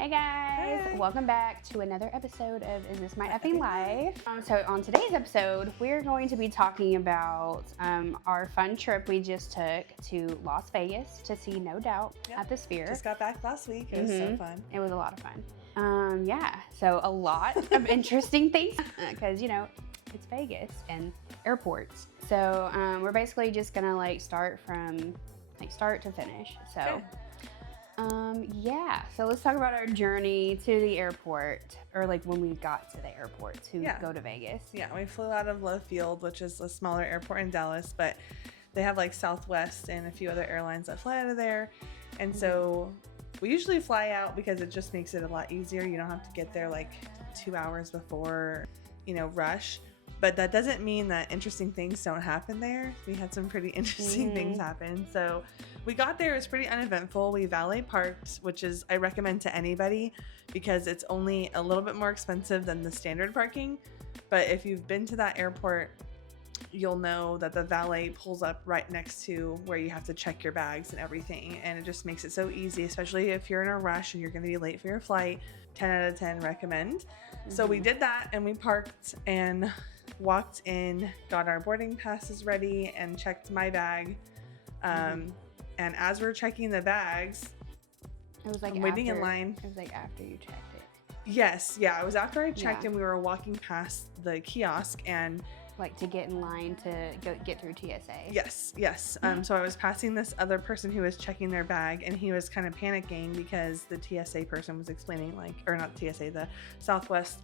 Hey guys, Hey. welcome back to another episode of Is This My Effing Life? So on today's episode, we're going to be talking about our fun trip we just took to Las Vegas to see No Doubt at the Sphere. Just got back last week. It was so fun. It was a lot of fun. So a lot of interesting things because, you know, it's Vegas and airports. So we're basically just gonna start from start to finish. So. Okay. So let's talk about our journey to the airport, or when we got to the airport to go to Vegas. Yeah, we flew out of Love Field, which is a smaller airport in Dallas, but they have Southwest and a few other airlines that fly out of there. And so we usually fly out because it just makes it a lot easier. You don't have to get there 2 hours before, rush. But that doesn't mean that interesting things don't happen there. We had some pretty interesting things happen. So we got there, it was pretty uneventful. We valet parked, which is I recommend to anybody because it's only a little bit more expensive than the standard parking. But if you've been to that airport, you'll know that the valet pulls up right next to where you have to check your bags and everything. And it just makes it so easy, especially if you're in a rush and you're going to be late for your flight. 10 out of 10 recommend. So we did that and we parked and walked in, got our boarding passes ready and checked my bag. And as we're checking the bags, it was waiting in line. It was after you checked it. Yes, yeah, it was after I checked and we were walking past the kiosk and to get in line to get through TSA. Yes. So I was passing this other person who was checking their bag and he was kind of panicking because the TSA person was explaining or not the TSA, the Southwest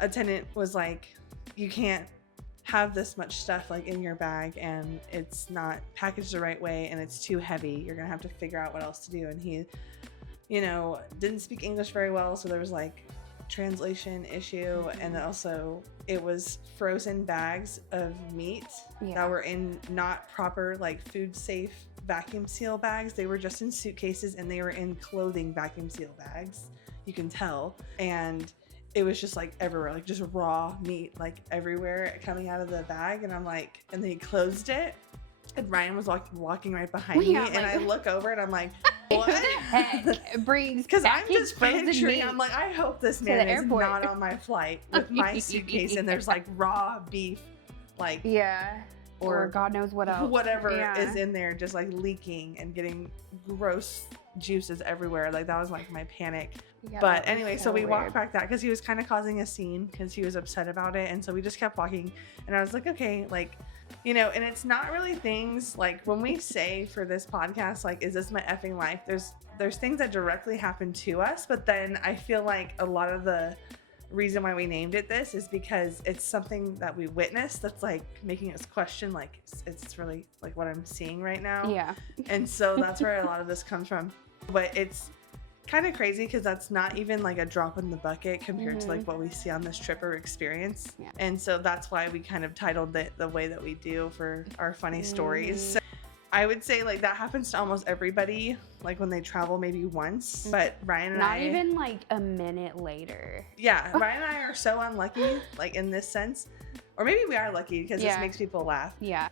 attendant was you can't have this much stuff in your bag and it's not packaged the right way and it's too heavy. You're gonna have to figure out what else to do. And he, didn't speak English very well, so there was translation issue. And also it was frozen bags of meat that were in not proper food safe vacuum seal bags. They were just in suitcases and they were in clothing vacuum seal bags, you can tell. And it was just everywhere, just raw meat everywhere coming out of the bag. And I'm and then he closed it and Ryan was walking right behind me and I look over and I'm what the heck brings because I'm just frozen picturing meat. I'm I hope this man is not on my flight with my suitcase and there's raw beef or God knows what else, whatever is in there just leaking and getting gross juices everywhere. That was my panic. But anyway, so we walked back that because he was kind of causing a scene because he was upset about it. And so we just kept walking and I was okay, and it's not really things when we say for this podcast, is this my effing life? There's things that directly happen to us. But then I feel a lot of the reason why we named it this is because it's something that we witnessed that's making us question it's really what I'm seeing right now. Yeah. And so that's where a lot of this comes from. But it's kind of crazy because that's not even a drop in the bucket compared to what we see on this trip or experience. Yeah. And so that's why we kind of titled it the way that we do for our funny stories. So I would say that happens to almost everybody when they travel maybe once. But Ryan and not even a minute later. Yeah, Ryan and I are so unlucky in this sense. Or maybe we are lucky because this makes people laugh. Yeah.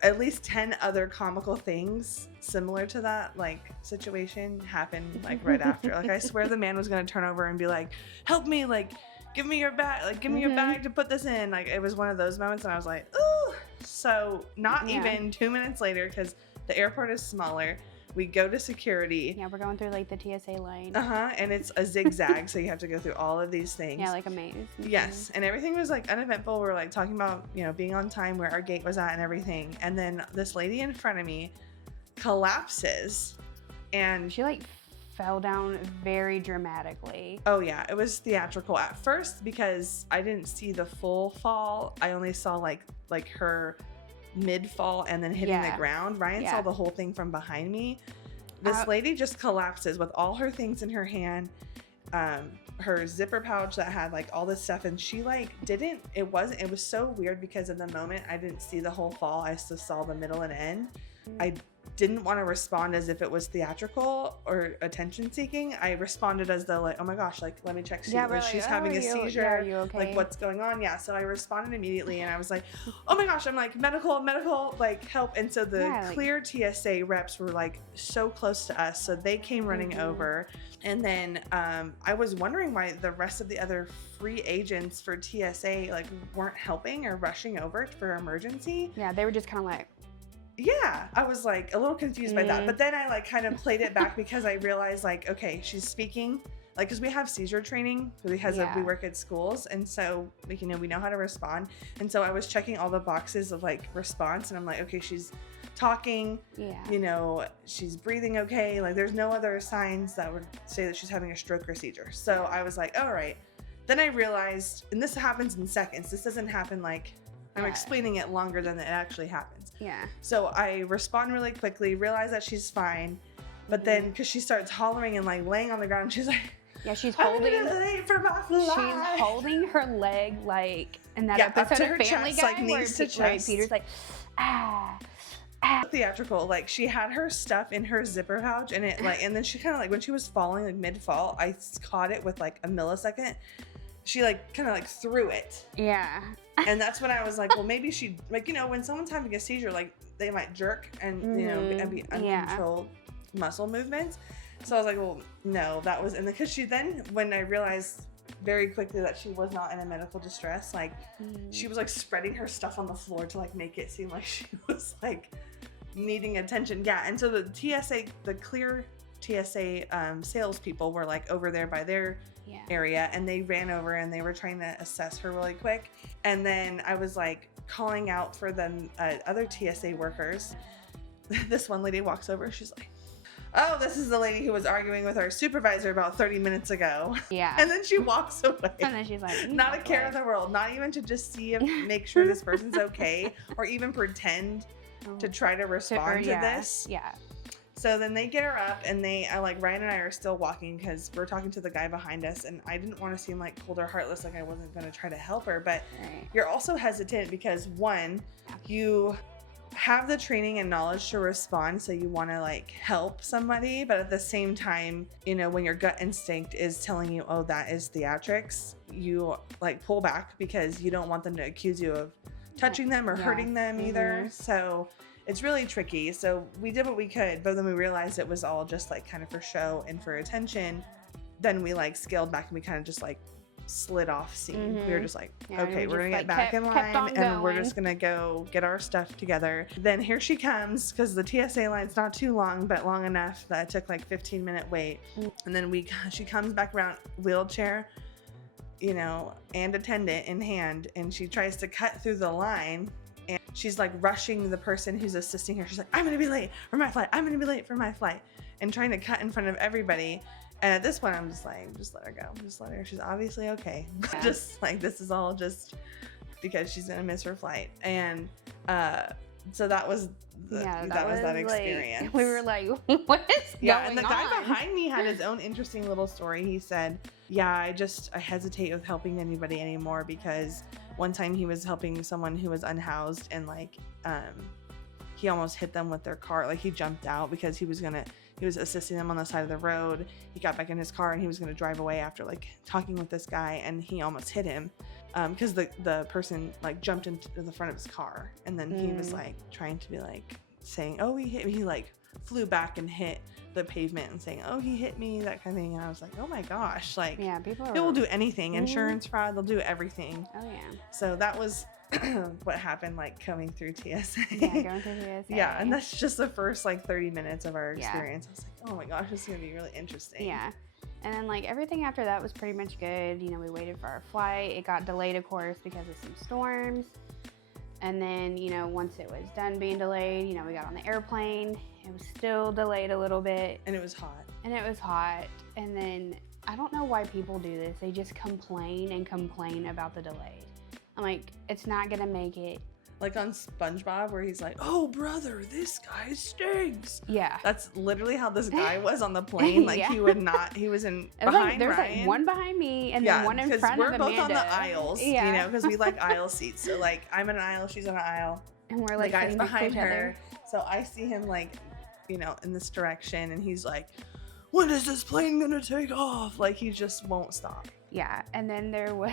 At least 10 other comical things similar to that situation happened right after. I swear the man was gonna turn over and be help me, give me your bag, give me your bag to put this in. It was one of those moments and I was ooh. So not even 2 minutes later, because the airport is smaller, we go to security. Yeah, we're going through the TSA lane. And it's a zigzag, so you have to go through all of these things. Yeah, a maze. Yes, and everything was uneventful. We're talking about being on time, where our gate was at, and everything. And then this lady in front of me collapses, and she fell down very dramatically. Oh yeah, it was theatrical at first because I didn't see the full fall. I only saw her mid fall and then hitting the ground. Ryan saw the whole thing from behind me. This lady just collapses with all her things in her hand, her zipper pouch that had all this stuff, and she it was so weird because in the moment I didn't see the whole fall. I just saw the middle and end. I didn't want to respond as if it was theatrical or attention seeking. I responded as though oh my gosh, let me check. She's having a seizure. Are you okay? What's going on? Yeah. So I responded immediately and I was oh my gosh, I'm medical, help. And so the clear TSA reps were so close to us. So they came running over. And then I was wondering why the rest of the other free agents for TSA like weren't helping or rushing over for emergency. Yeah, they were just kind of like, yeah, I was like a little confused by that. But then I like kind of played it back because I realized like, okay, she's speaking, like, because we have seizure training because we work at schools. And so we know how to respond. And so I was checking all the boxes of like response, and I'm like, okay, she's talking, you know, she's breathing okay. Like there's no other signs that would say that she's having a stroke or seizure. So I was like, all right. Then I realized, and this happens in seconds. This doesn't happen like I'm explaining it longer than it actually happens. Yeah. So I respond really quickly, realize that she's fine. But then, because she starts hollering and like laying on the ground, she's like, yeah, she's I'm late for my flight. She's holding her leg like in that episode of Family chest, Guy like, where, knees to chest. Peter's like, Theatrical, like she had her stuff in her zipper pouch, and it like, and then she kind of like when she was falling like mid-fall, I caught it with like a millisecond. She like kind of like threw it. Yeah. And that's when I was like, well, maybe she, like, you know, when someone's having a seizure, like they might jerk and, you know, and be uncontrolled muscle movements. So I was like, well, no, that was, and because she then, when I realized very quickly that she was not in a medical distress, like she was like spreading her stuff on the floor to like make it seem like she was like needing attention. Yeah. And so the TSA, the clear TSA salespeople were like over there by their area, and they ran over and they were trying to assess her really quick. And then I was like calling out for the other TSA workers. This one lady walks over, she's like, oh, this is the lady who was arguing with our supervisor about 30 minutes ago. Yeah. And then she walks away. And then she's like, not a care in the world, not even to just see if make sure this person's okay, or even pretend to try to respond to this. Yeah. So then they get her up, and like Ryan and I are still walking because we're talking to the guy behind us, and I didn't want to seem like cold or heartless, like I wasn't going to try to help her. But you're also hesitant because, one, you have the training and knowledge to respond, so you want to like help somebody, but at the same time, you know, when your gut instinct is telling you, oh, that is theatrics, you like pull back because you don't want them to accuse you of touching them or hurting them either. So it's really tricky. So we did what we could, but then we realized it was all just like kind of for show and for attention. Then we like scaled back and we kind of just like slid off scene. We were just like, okay, we're gonna get back in line, and we're just gonna go get our stuff together. Then here she comes, because the TSA line's not too long, but long enough that it took like 15-minute wait. And then she comes back around, wheelchair, you know, and attendant in hand, and she tries to cut through the line, and she's like rushing the person who's assisting her. She's like, I'm gonna be late for my flight, I'm gonna be late for my flight, and trying to cut in front of everybody. And at this point, I'm just like, just let her go. Just let her. She's obviously okay. Just like, this is all just because she's gonna miss her flight. And so that was that experience. Like, we were like, what is going on? And the guy behind me had his own interesting little story. He said, yeah, I hesitate with helping anybody anymore, because one time he was helping someone who was unhoused, and like he almost hit them with their car. Like he jumped out because he was assisting them on the side of the road. He got back in his car and he was going to drive away after like talking with this guy, and he almost hit him because the person like jumped into the front of his car, and then he was like trying to be like saying, oh, he hit me. He like flew back and hit the pavement and saying, oh, he hit me, that kind of thing. And I was like, oh my gosh, like people will do anything. Insurance fraud, they'll do everything. Oh yeah. So that was what happened, like coming through TSA. Yeah, going through TSA. Yeah, and that's just the first like 30 minutes of our experience. I was like, oh my gosh, this is gonna be really interesting. Yeah. And then like everything after that was pretty much good. You know, we waited for our flight. It got delayed, of course, because of some storms. And then, you know, once it was done being delayed, you know, we got on the airplane. It was still delayed a little bit. And it was hot. And then I don't know why people do this. They just complain and complain about the delays. I'm like, it's not gonna make it. Like on SpongeBob, where he's like, oh brother, this guy stinks. Yeah. That's literally how this guy was on the plane. Like he was in behind there's Ryan. Like one behind me and then one in front of Amanda. We're both on the aisles, you know, because we like aisle seats. So like I'm in an aisle, she's on an aisle. And we're like the guy's behind her. So I see him like, you know, in this direction, and he's like, when is this plane gonna take off? Like he just won't stop. Yeah. And then there was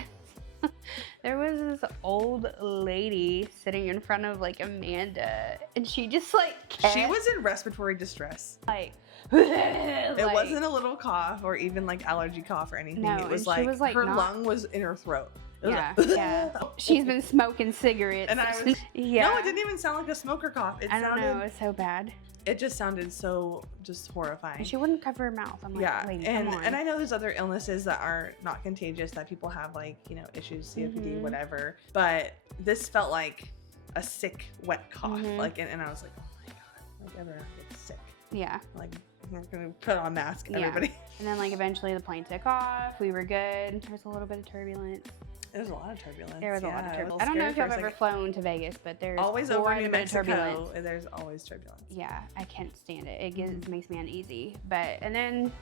this old lady sitting in front of like Amanda, and she just like she was in respiratory distress. Like It wasn't a little cough or even like allergy cough or anything. No, It was and she like, was, like, her not- lung was in her throat. It was Yeah, like, yeah. She's been smoking cigarettes. And I was, yeah. no, it didn't even sound like a smoker cough. I don't know. It was so bad. It just sounded so just horrifying. And she wouldn't cover her mouth. I'm like, Yeah, lady, and come on. and I know there's other illnesses that are not contagious that people have, like, you know, issues, COPD, whatever. But this felt like a sick, wet cough. Like, and I was like, oh my god, like everyone gets sick. Yeah. Like, we're gonna put on a mask, everybody. And then, like, eventually the plane took off. We were good. There was a little bit of turbulence. There was a lot of turbulence. There was a lot of Yeah, turbulence. was I don't know scary if for y'all a have ever second. flown to Vegas, but there's Always over quite New a bit of turbulence. Mexico, there's always turbulence. Yeah, I can't stand it. It makes me uneasy. But, and then,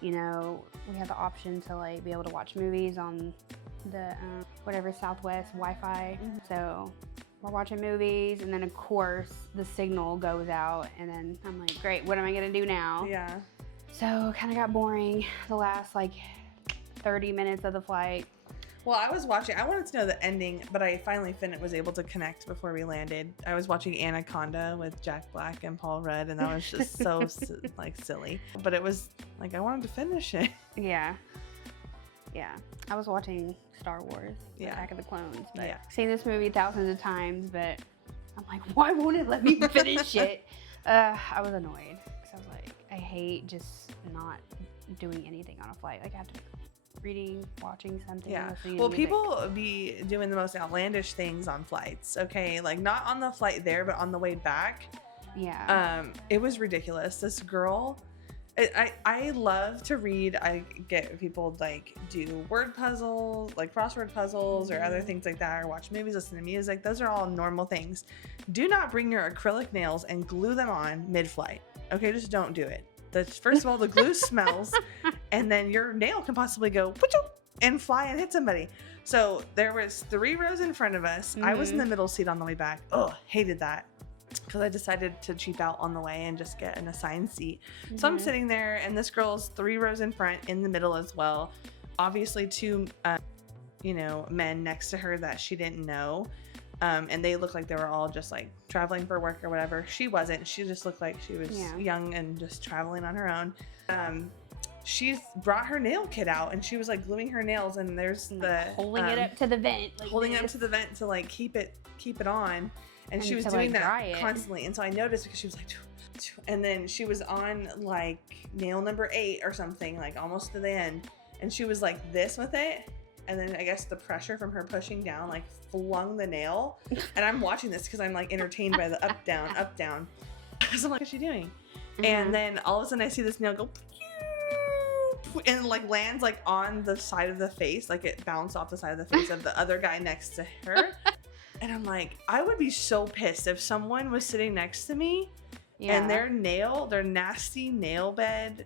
you know, we have the option to, like, be able to watch movies on the, whatever, Southwest Wi-Fi. So we're watching movies, and then, of course, the signal goes out, and then I'm like, great, what am I going to do now? Yeah. So kind of got boring the last, like, 30 minutes of the flight. Well, I was watching, I wanted to know the ending, but I finally was able to connect before we landed. I was watching Anaconda with Jack Black and Paul Rudd, and that was just so like silly. But it was like, I wanted to finish it. Yeah. Yeah. I was watching Star Wars, Yeah. Attack of the Clones, but Yeah. seen this movie thousands of times, but I'm like, why won't it let me finish it? I was annoyed because I was like, I hate just not doing anything on a flight. Like, I have to be reading, watching something, Yeah. listening to Well, music. people be doing the most outlandish things on flights. Okay. Like, not on the flight there, but on the way back. Yeah. It was ridiculous. This girl, I love to read. I get people like do word puzzles, like crossword puzzles or other things like that, or watch movies, listen to music. Those are all normal things. Do not bring your acrylic nails and glue them on mid-flight. Okay, just don't do it. First of all, the glue smells, and then your nail can possibly go and fly and hit somebody. So there was 3 rows in front of us. I was in the middle seat on the way back. Oh, hated that. Because I decided to cheap out on the way and just get an assigned seat. So I'm sitting there, and this girl's 3 rows in front, in the middle as well. Obviously 2, men next to her that she didn't know. And they looked like they were all just like traveling for work or whatever. She wasn't. She just looked like she was young and just traveling on her own. She's brought her nail kit out, and she was like gluing her nails, and there's holding it up to the vent. Like holding it up to the vent to like keep it on. And she was doing that constantly. And so I noticed because she was like, and then she was on like nail number 8 or something, like almost to the end. And she was like this with it. And then I guess the pressure from her pushing down, like flung the nail. And I'm watching this because I'm like entertained by the up, down. So I'm like, what's she doing? And then all of a sudden I see this nail go, and like lands like on the side of the face. Like it bounced off the side of the face of the other guy next to her. And I'm like, I would be so pissed if someone was sitting next to me and their nasty nail bed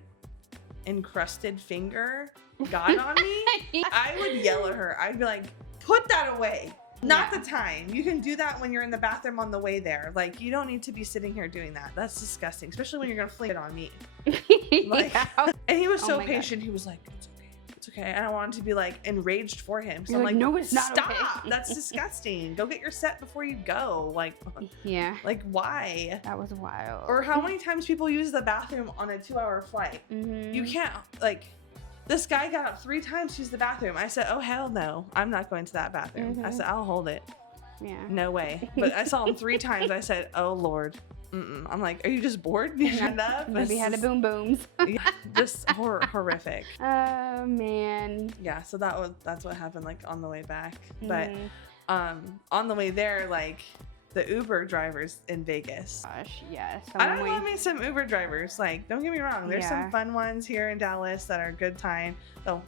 encrusted finger got on me. I would yell at her. I'd be like, put that away. Not the time. You can do that when you're in the bathroom on the way there. Like, you don't need to be sitting here doing that. That's disgusting, especially when you're going to fling it on me. Like, and he was so patient. God. He was like, it's okay. And I wanted to be like enraged for him. So I'm like, no, it's not. Stop. Okay. That's disgusting. Go get your set before you go. Like, like why? That was wild. Or how many times people use the bathroom on a 2-hour flight? You can't, like, this guy got up 3 times to use the bathroom. I said, oh, hell no. I'm not going to that bathroom. I said, I'll hold it. Yeah. No way. But I saw him 3 times. I said, oh, Lord. I'm like, are you just bored? You stand up? Maybe had a boom booms. Just horrific. Oh man. Yeah, so that's what happened like on the way back. But on the way there, like the Uber drivers in Vegas. Gosh, yes. I don't know, I mean some Uber drivers. Like, don't get me wrong, there's some fun ones here in Dallas that are a good time. They'll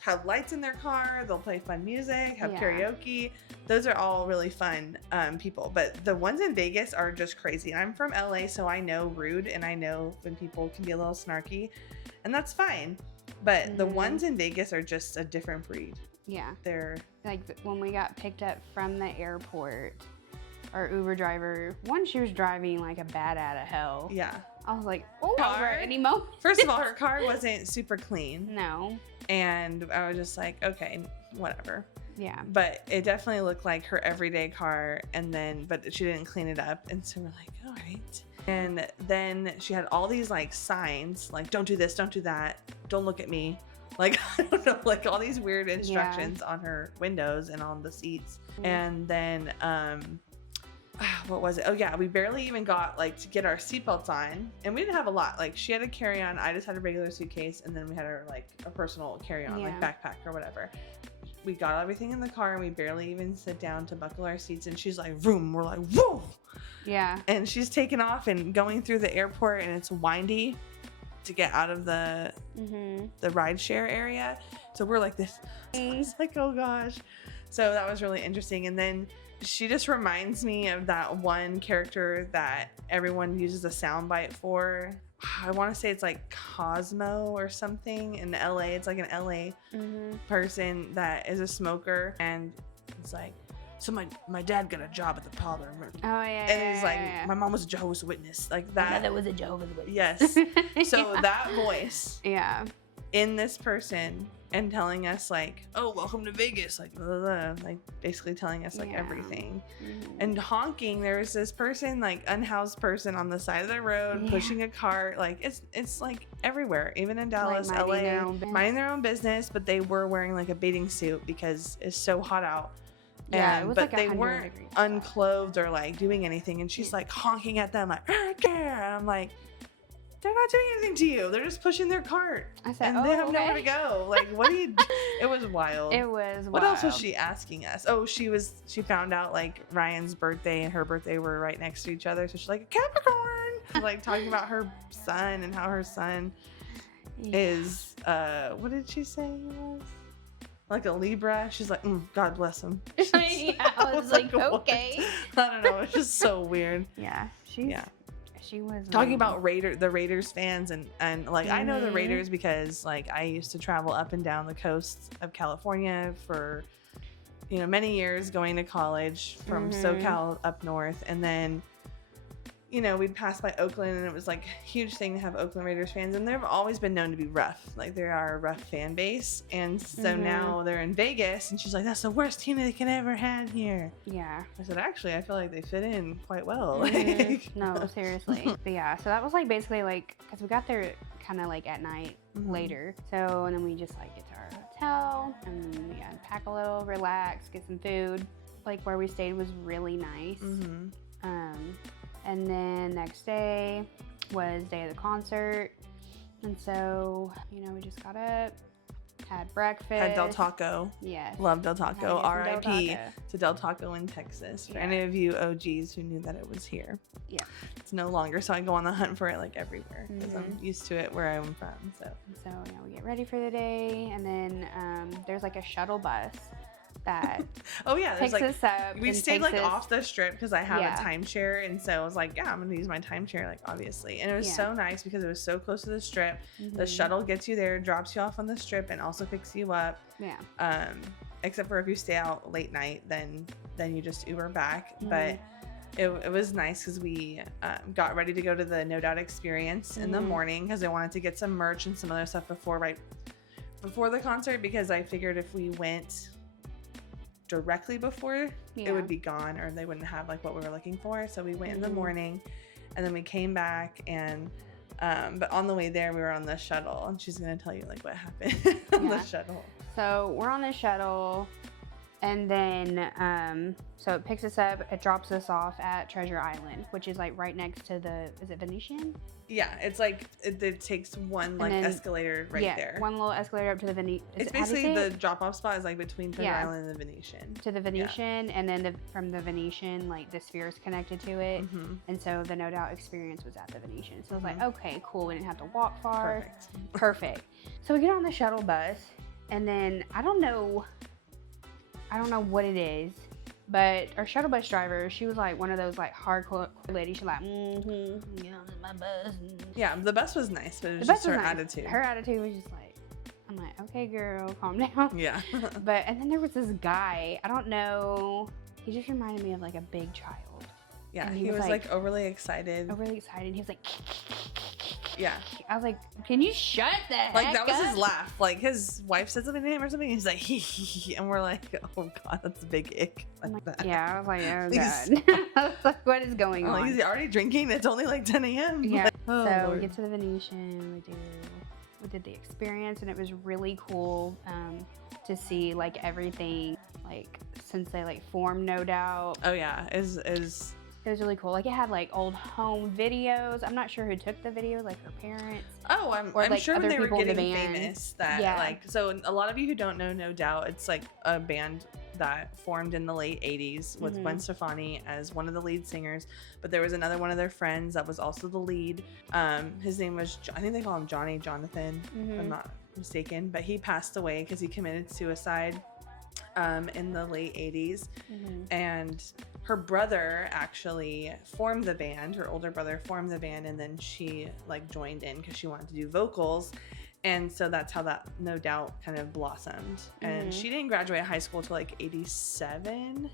have lights in their car, they'll play fun music, have karaoke. Those are all really fun people. But the ones in Vegas are just crazy. I'm from LA, so I know rude and I know when people can be a little snarky, and that's fine. But the ones in Vegas are just a different breed. Yeah. They're like when we got picked up from the airport, our Uber driver, she was driving like a bat out of hell. Yeah. I was like, oh, any moment. First of all, her car wasn't super clean. No. And I was just like, okay, whatever. Yeah. But it definitely looked like her everyday car, but she didn't clean it up. And so we're like, all right. And then she had all these like signs, like don't do this, don't do that, don't look at me. Like, I don't know, like all these weird instructions on her windows and on the seats. And then, what was it? Oh yeah, we barely even got like to get our seatbelts on, and we didn't have a lot. Like she had a carry-on, I just had a regular suitcase, and then we had our like a personal carry-on, like backpack or whatever. We got everything in the car, and we barely even sit down to buckle our seats, and she's like, vroom, we're like, whoa. Yeah. And she's taking off and going through the airport, and it's windy to get out of the rideshare area. So we're like this. It's like, oh gosh. So that was really interesting. And then she just reminds me of that one character that everyone uses a soundbite for. I want to say it's like Cosmo or something in LA. It's like an LA person that is a smoker, and it's like, so my dad got a job at the parlor. Oh yeah. And he's like, my mom was a Jehovah's Witness. Like that. My mother was a Jehovah's Witness. Yes. So that voice. Yeah. In this person and telling us like, oh, welcome to Vegas, like blah, blah, blah, like basically telling us like everything. And honking, there was this person, like unhoused person on the side of the road pushing a cart. Like it's like everywhere, even in Dallas, like LA, minding their own business, but they were wearing like a bathing suit because it's so hot out. Yeah, it was but like they weren't unclothed or like doing anything, and she's like honking at them like, and I'm like, they're not doing anything to you. They're just pushing their cart. I said, and they have nowhere to go. Like, what do you do? It was wild. It was wild. What else was she asking us? Oh, she found out like Ryan's birthday and her birthday were right next to each other. So she's like, a Capricorn. Like talking about her son and how her son is, what did she say he was? Like a Libra. She's like, God bless him. Yeah, I was like, okay. I don't know. It's just so weird. Yeah. She was talking about the Raiders fans and like I know the Raiders because like I used to travel up and down the coast of California for many years going to college from SoCal up north, and then we'd pass by Oakland, and it was like a huge thing to have Oakland Raiders fans, and they've always been known to be rough. Like they are a rough fan base, and so now they're in Vegas, and she's like, that's the worst team they can ever had here. Yeah. I said, actually, I feel like they fit in quite well. No, seriously. But yeah, so that was like basically like, because we got there kind of like at night later. So, and then we just like get to our hotel and we unpack a little, relax, get some food. Like where we stayed was really nice. And then next day was day of the concert. And so, we just got up, had breakfast. Had Del Taco. Yes. Love Del Taco. R.I.P. to Del Taco in Texas. For any of you OGs who knew that it was here. Yeah. It's no longer, so I go on the hunt for it like everywhere because I'm used to it where I'm from. So we get ready for the day, and then there's like a shuttle bus that there's picks us up. We stayed like off the strip because I have a timeshare, and so I was like, I'm gonna use my timeshare, like obviously. And it was so nice because it was so close to the strip. The shuttle gets you there, drops you off on the strip, and also picks you up. Except for if you stay out late night, then you just Uber back. But it was nice because we got ready to go to the No Doubt experience in the morning because I wanted to get some merch and some other stuff before the concert, because I figured if we went directly before it would be gone, or they wouldn't have like what we were looking for. So we went in the morning, and then we came back, and but on the way there we were on the shuttle, and she's gonna tell you like what happened on the shuttle. So we're on the shuttle, and then so it picks us up, it drops us off at Treasure Island, which is like right next to is it Venetian? Yeah, it's like it takes one like escalator there. One little escalator up to the Venetian. It's basically the drop-off spot is like between Treasure Island and the Venetian. To the Venetian, and then from the Venetian, like the sphere is connected to it, and so the No Doubt experience was at the Venetian. So I was like, okay, cool. We didn't have to walk far. Perfect. So we get on the shuttle bus, and then I don't know what it is. But our shuttle bus driver, she was like one of those like hardcore ladies. She's like, my bus. Yeah, the bus was nice, but it was just her attitude. Her attitude was just like, I'm like, okay, girl, calm down. Yeah. And then there was this guy, I don't know, he just reminded me of like a big child. Yeah, he was like overly excited. He was like, Yeah. I was like, can you shut the heck Like, that was up? his laugh. Like, his wife said something to him or something. He's like, hee. And we're like, oh, God, that's a big ick. Like that. Yeah, I was like, oh, Please. God. I was like, what is going I'm on? like, is he already drinking? It's only like 10 a.m. Yeah. Like, oh, So Lord. we get to the Venetian, we did the experience, and it was really cool to see like everything, like since they like formed No Doubt. Oh, yeah. It was really cool. Like it had like old home videos. I'm not sure who took the video, like her parents. Oh, I'm like, sure when other they were people in the getting band. famous that Yeah. like, so a lot of you who don't know No Doubt, it's like a band that formed in the late 80s with Gwen Stefani as one of the lead singers, but there was another one of their friends that was also the lead. His name was, I think they call him Jonathan, if I'm not mistaken, but he passed away because he committed suicide in the late 80s. And her brother actually formed the band. Her older brother formed the band, and then she like joined in because she wanted to do vocals. And so that's how that No Doubt kind of blossomed. And she didn't graduate high school till like 87.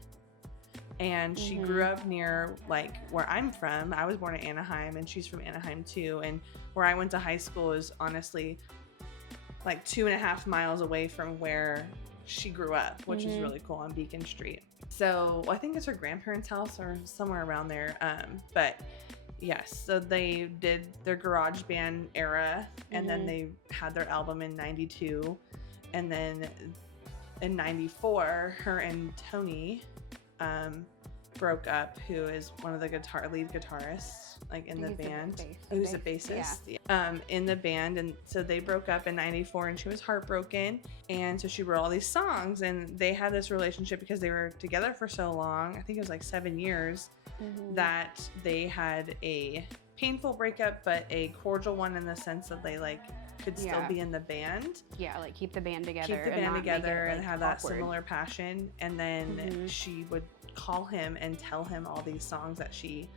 And she grew up near like where I'm from. I was born in Anaheim, and she's from Anaheim too. And where I went to high school is honestly like 2.5 miles away from where she grew up, which is really cool, on Beacon Street. So I think it's her grandparents' house or somewhere around there. But yes, so they did their garage band era, and then they had their album in 92. And then in 94, her and Tony broke up, who is one of the lead guitarists like in the band, who's a bassist in the band. And so they broke up in 94, and she was heartbroken, and so she wrote all these songs. And they had this relationship because they were together for so long, I think it was like 7 years, that they had a painful breakup but a cordial one, in the sense that they like could still be in the band, like keep the band together, and have that similar passion. And then she would call him and tell him all these songs that she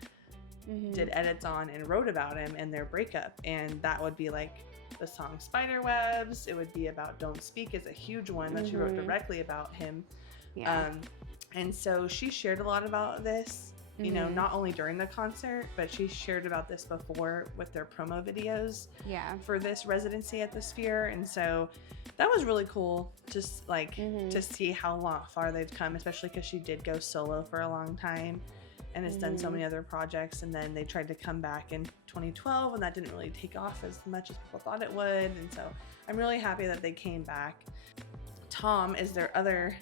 did edits on and wrote about him and their breakup. And that would be like the song Spiderwebs. It would be about Don't Speak is a huge one that she wrote directly about him. And so she shared a lot about this, you know, not only during the concert, but she shared about this before with their promo videos for this residency at the Sphere. And so that was really cool, just like to see how far they've come, especially because she did go solo for a long time and has done so many other projects. And then they tried to come back in 2012, and that didn't really take off as much as people thought it would. And so I'm really happy that they came back. Tom is their other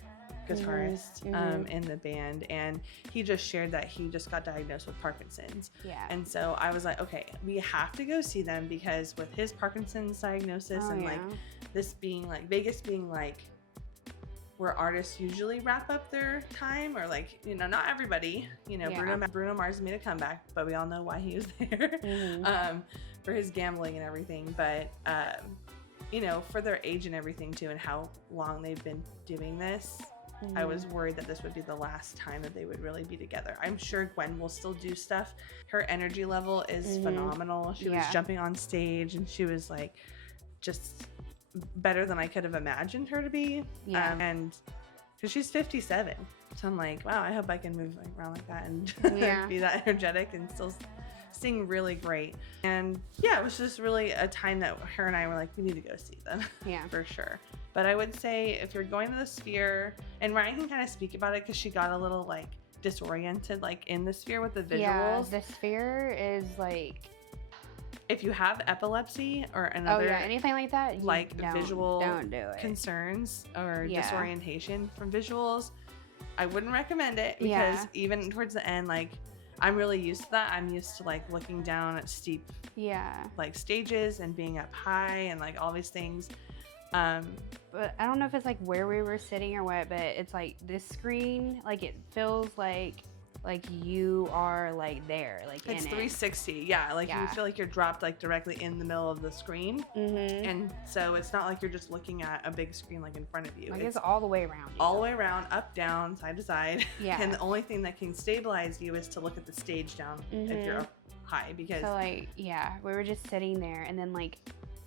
guitarist in the band, and he just shared that he just got diagnosed with Parkinson's. And so I was like, okay, we have to go see them, because with his Parkinson's diagnosis like this being like Vegas being like where artists usually wrap up their time, or like, you know, not everybody, you know, Bruno Mars made a comeback, but we all know why he was there for his gambling and everything. But you know, for their age and everything too, and how long they've been doing this, I was worried that this would be the last time that they would really be together. I'm sure Gwen will still do stuff. Her energy level is phenomenal. She was jumping on stage, and she was like just better than I could have imagined her to be. And because she's 57, so I'm like, wow, I hope I can move like around like that and be that energetic and still sing really great. And yeah, it was just really a time that her and I were like, we need to go see them for sure. But I would say if you're going to the Sphere, and Ryan can kind of speak about it because she got a little like disoriented like in the Sphere with the visuals. The Sphere is like, if you have epilepsy or another anything like that, like visual don't do it. concerns or disorientation from visuals, I wouldn't recommend it, because even towards the end, like, I'm really used to that. I'm used to like looking down at steep like stages and being up high and like all these things. But I don't know if it's like where we were sitting or what, but it's like this screen, like it feels like you are like there, like it's in 360. You feel like you're dropped like directly in the middle of the screen. And so it's not like you're just looking at a big screen like in front of you. Like it's all the way around you. All the way around, up, down, side to side. And the only thing that can stabilize you is to look at the stage down if you're up high, because so like we were just sitting there, and then like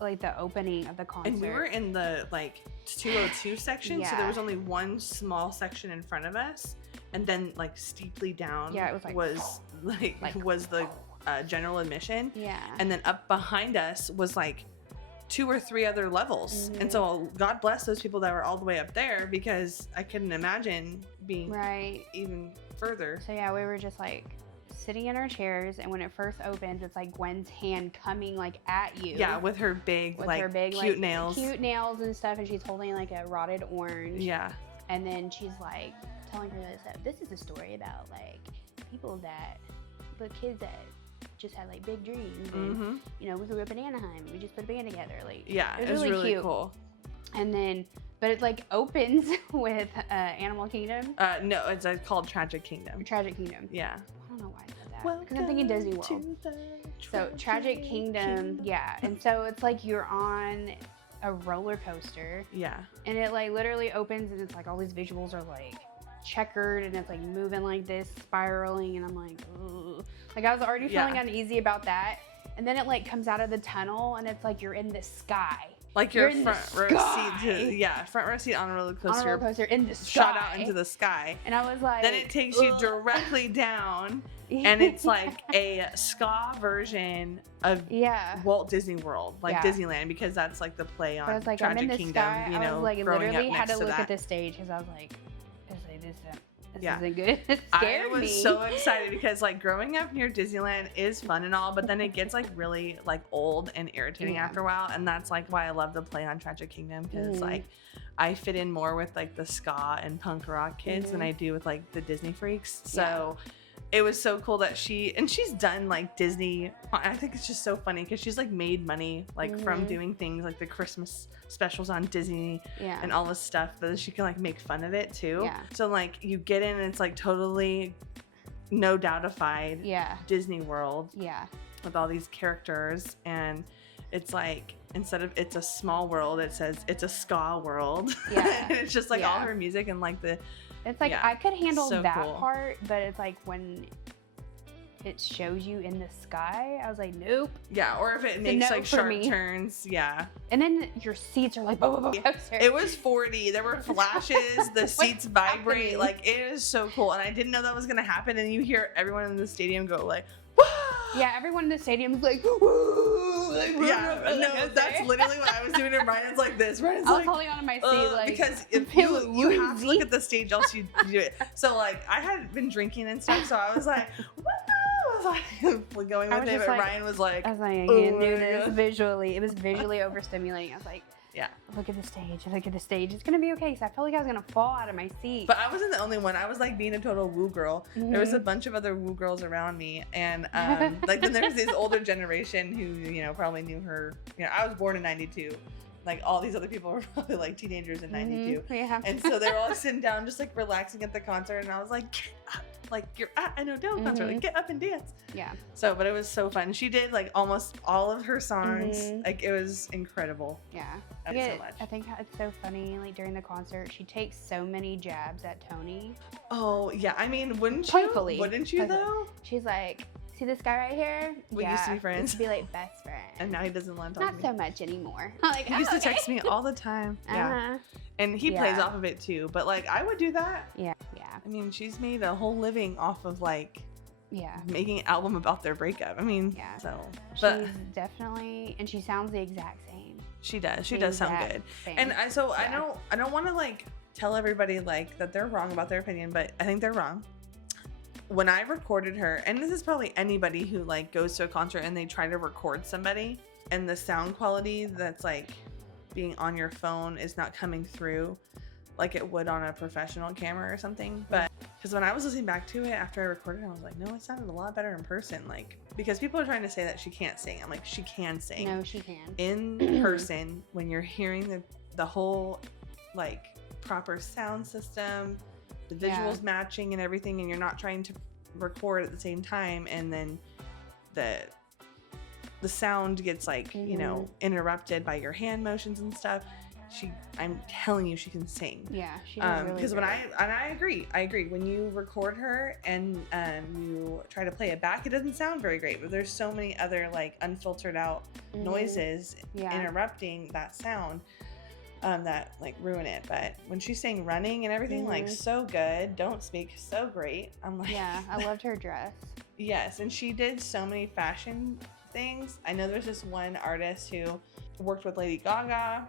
the opening of the concert, and we were in the like 202 section, so there was only one small section in front of us, and then like steeply down it was like was the general admission. Yeah. And then up behind us was like 2 or 3 other levels. And so God bless those people that were all the way up there, because I couldn't imagine being even further. So yeah, we were just like sitting in our chairs, and when it first opens, it's like Gwen's hand coming like at you. Yeah, with her big cute nails. Cute nails and stuff, and she's holding like a rotted orange. Yeah. And then she's like telling her this is a story about like people that, the kids that just had like big dreams, and you know, we grew up in Anaheim, we just put a band together. Like, yeah, it was really cute. Cool. And then, but it like opens with Animal Kingdom. No, it's called Tragic Kingdom. Tragic Kingdom. Yeah. I don't know why I said that, because I'm thinking Disney World. So Tragic Kingdom, yeah. And so it's like you're on a roller coaster. Yeah. And it like literally opens, and it's like all these visuals are like checkered, and it's like moving like this, spiraling, and I'm like, ugh. Like I was already feeling uneasy about that. And then it like comes out of the tunnel, and it's like you're in the sky. Like your front row seat front row seat on a roller coaster. On a roller coaster in the sky. Shot out into the sky. And I was like, then it takes you directly down, and it's like a ska version of Walt Disney World, like Disneyland, because that's like the play on like, Tragic Kingdom. Sky. You know, I was like, growing literally up had next to look that. at the stage, because I was like, this isn't good. It I scared was me. so excited, because like growing up near Disneyland is fun and all, but then it gets like really like old and irritating after a while, and that's like why I love to play on Tragic Kingdom, because like I fit in more with like the ska and punk rock kids than I do with like the Disney freaks. So it was so cool that she's done like Disney. I think it's just so funny, because she's like made money like from doing things like the Christmas specials on Disney and all this stuff, but she can like make fun of it too. So like you get in, and it's like totally no doubtified Disney World with all these characters, and it's like, instead of it's a small world, it says it's a ska world. It's just like all her music, and like it's like I could handle so that cool. part, but it's like when it shows you in the sky, I was like, nope. Yeah, or if it makes like sharp turns, And then your seats are like, It was 4D. There were flashes. The seats vibrate. Like, it is so cool. And I didn't know that was gonna happen. And you hear everyone in the stadium go like, whoa! Yeah, everyone in the stadium is like, whoa! Like, no, that's literally what I was doing. And Ryan's like this. Ryan's I was like, holding on to my seat, like, because if you have to look at the stage, else you do it. So like, I had been drinking and stuff, so I was like, woo! I was like going with it, but like, Ryan was like, I was like, I can't do this visually. It was visually overstimulating. I was like, look at the stage, look at the stage. It's gonna be okay, because I felt like I was gonna fall out of my seat. But I wasn't the only one. I was like being a total woo girl. There was a bunch of other woo girls around me, and like then there was this older generation who, you know, probably knew her. You know, I was born in '92. Like all these other people were probably like teenagers in '92. And so they were all sitting down, just like relaxing at the concert, and I was like, get up. Like, you're at an Odell concert, like get up and dance. So, but it was so fun. She did like almost all of her songs. Like, it was incredible. I did so much. I think it's so funny, like during the concert, she takes so many jabs at Tony. Oh yeah, I mean, wouldn't Playfully. you though? She's like, see this guy right here? We used to be friends. We used to be like best friends. And now he doesn't want to talk to me. Not so much anymore. Like, he used to text me all the time. And he plays off of it too. But like, I would do that. I mean, she's made a whole living off of like making an album about their breakup. I mean, so but she's definitely, and she sounds the exact same. She does. She does sound good. And I don't want to like tell everybody like that they're wrong about their opinion, but I think they're wrong. When I recorded her, and this is probably anybody who like goes to a concert and they try to record somebody, and the sound quality that's like being on your phone is not coming through like it would on a professional camera or something. But because when I was listening back to it after I recorded, I was like, no, it sounded a lot better in person. Like, because people are trying to say that she can't sing. I'm like, she can sing. No, she can. In person, when you're hearing the whole like proper sound system, the visuals matching and everything, and you're not trying to record at the same time, and then the sound gets like you know, interrupted by your hand motions and stuff. I'm telling you, she can sing. She does really because great. I agree when you record her and you try to play it back, it doesn't sound very great, but there's so many other like unfiltered out noises interrupting that sound that like ruin it. But when she's saying running and everything, like so good, don't speak, so great. I'm like, I loved her dress. Yes, and she did so many fashion things. I know there's this one artist who worked with Lady Gaga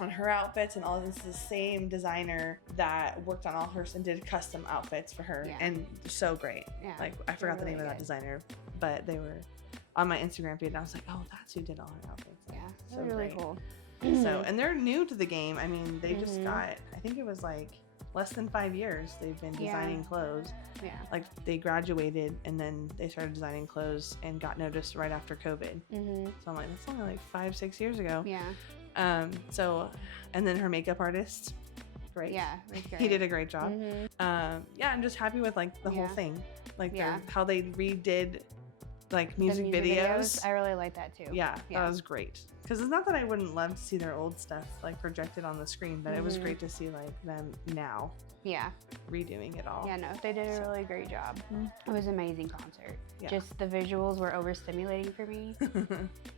on her outfits, and all this is the same designer that worked on all hers and did custom outfits for her, and so great. Yeah, like I forgot the really name of that good. designer, but they were on my Instagram feed, and I was like, oh, that's who did all her outfits. Like, Yeah, so really great. cool. So, and they're new to the game. I mean, they just got, I think it was like less than 5 years they've been designing clothes. Yeah. Like they graduated and then they started designing clothes and got noticed right after COVID. So I'm like, that's only like 5-6 years ago. Yeah. So, and then her makeup artist, great. Yeah, it was great. He did a great job. Yeah, I'm just happy with like the whole thing, like how they redid like music videos. I really like that too. Yeah, that was great. Because it's not that I wouldn't love to see their old stuff like projected on the screen, but it was great to see like them now. Yeah. Redoing it all. Yeah, no, they did a really great job. It was an amazing concert. Yeah. Just the visuals were overstimulating for me.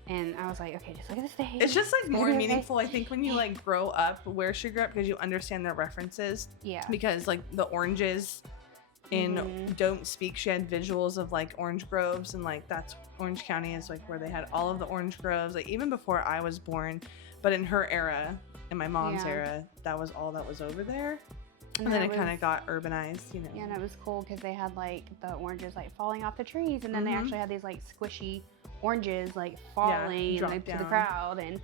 And I was like, okay, just look at the stage. It's just like more meaningful, I think, when you like grow up where she grew up, because you understand their references. Yeah. Because like the oranges in Don't Speak, she had visuals of like orange groves, and like that's Orange County is like where they had all of the orange groves, like even before I was born. But in her era, in my mom's era, that was all that was over there. And then it kind of got urbanized, you know. Yeah, and it was cool because they had like the oranges like falling off the trees, and then they actually had these like squishy oranges like falling like, to the crowd, and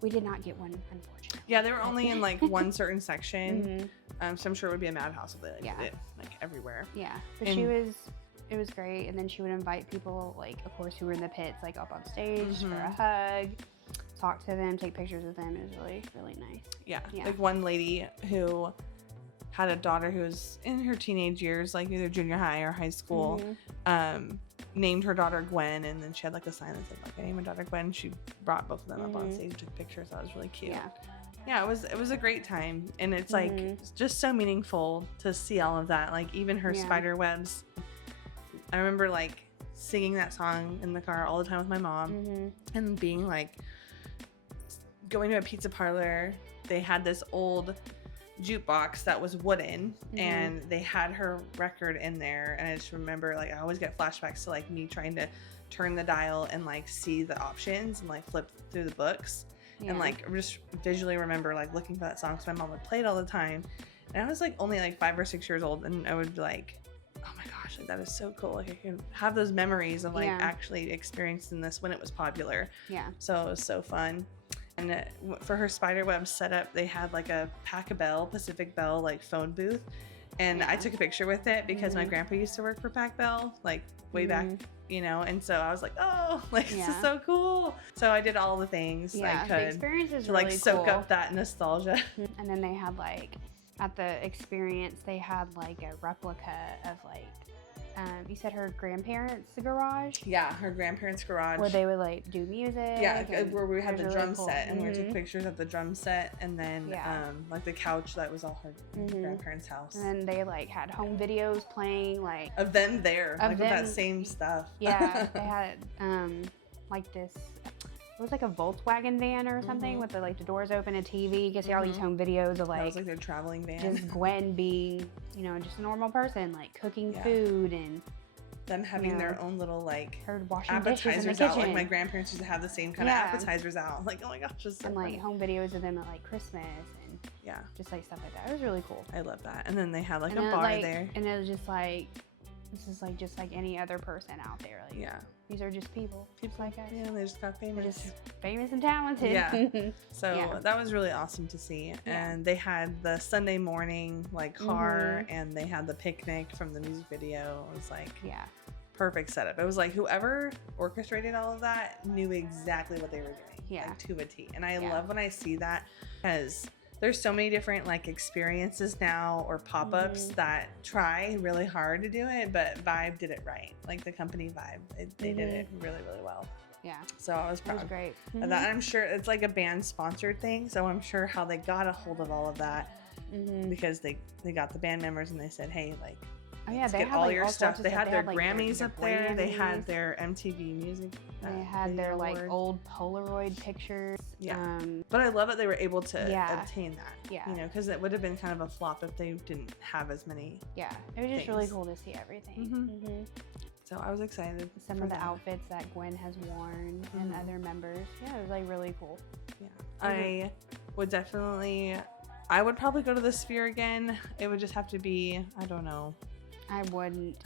we did not get one, unfortunately. Yeah, they were only in like one certain section, so I'm sure it would be a madhouse if they like did it like everywhere. Yeah, but it was great, and then she would invite people like, of course, who were in the pits like up on stage for a hug, talk to them, take pictures with them. It was really, really nice. Yeah. Like one lady who had a daughter who was in her teenage years, like either junior high or high school, named her daughter Gwen, and then she had like a sign that said like, I named my daughter Gwen. She brought both of them up on stage, took pictures. That was really cute. Yeah, it was a great time, and it's like just so meaningful to see all of that. Like even her spider webs. I remember like singing that song in the car all the time with my mom, and being like, going to a pizza parlor. They had this old jukebox that was wooden, and they had her record in there, and I just remember like I always get flashbacks to like me trying to turn the dial and like see the options and like flip through the books, and like just visually remember like looking for that song because my mom would play it all the time, and I was like only like 5 or 6 years old, and I would be like, oh my gosh, like that is so cool. Like I can have those memories of like actually experiencing this when it was popular. So it was so fun. And for her spiderweb setup, they had like a Pacific Bell like phone booth, and I took a picture with it because my grandpa used to work for Pac Bell like way back, you know, and so I was like, oh, like this is so cool. So I did all the things I could the experience is to really like soak cool. up that nostalgia. And then they had like at the experience, they had like a replica of like you said her grandparents' garage. Yeah, her grandparents' garage. Where they would like do music. Yeah, where we had the really drum cool. set, and we took pictures of the drum set, and then like the couch that was all her grandparents' house. And then they like had home videos playing like of them there, of like them, with that same stuff. Yeah, they had like this. It was like a Volkswagen van or something with the like the doors open, a TV. You can see all these home videos of like, that was like their traveling van. Just Gwen being, you know, just a normal person, like cooking food, and them having their own little like her washing dishes in the appetizers kitchen. out. Like my grandparents used to have the same kind of appetizers out. Like, oh my gosh, just so and funny. like home videos of them at like Christmas and just like stuff like that. It was really cool. I love that. And then they had like and a then, bar like, there. And it was just like, this is like just like any other person out there. Like these are just people like us. Yeah, they just got famous. They're just famous and talented. Yeah. So that was really awesome to see. And they had the Sunday morning like car, and they had the picnic from the music video. It was like perfect setup. It was like whoever orchestrated all of that knew exactly what they were doing. Like to a T. And I love when I see that, because there's so many different like experiences now or pop-ups that try really hard to do it, but Vibe did it right. Like the company Vibe, they did it really, really well. Yeah. So I was proud. It was great. Of that. I'm sure it's like a band sponsored thing, so I'm sure how they got a hold of all of that, because they got the band members and they said, hey, like Oh yeah, to they get had all like your all stuff. sorts of They had their like, Grammys up there. They Grammys. had their MTV Music. They had Video their like Award. old Polaroid pictures. Yeah. But I love that they were able to Yeah. obtain that. Yeah. You know, because it would have been kind of a flop if they didn't have as many. Yeah, it was just really things. cool to see everything. Mhm. So I was excited. Some for of the that. outfits that Gwen has worn and Mhm. other members. Yeah, it was like really cool. Yeah. I would definitely. I would probably go to the Sphere again. It would just have to be, I don't know. I wouldn't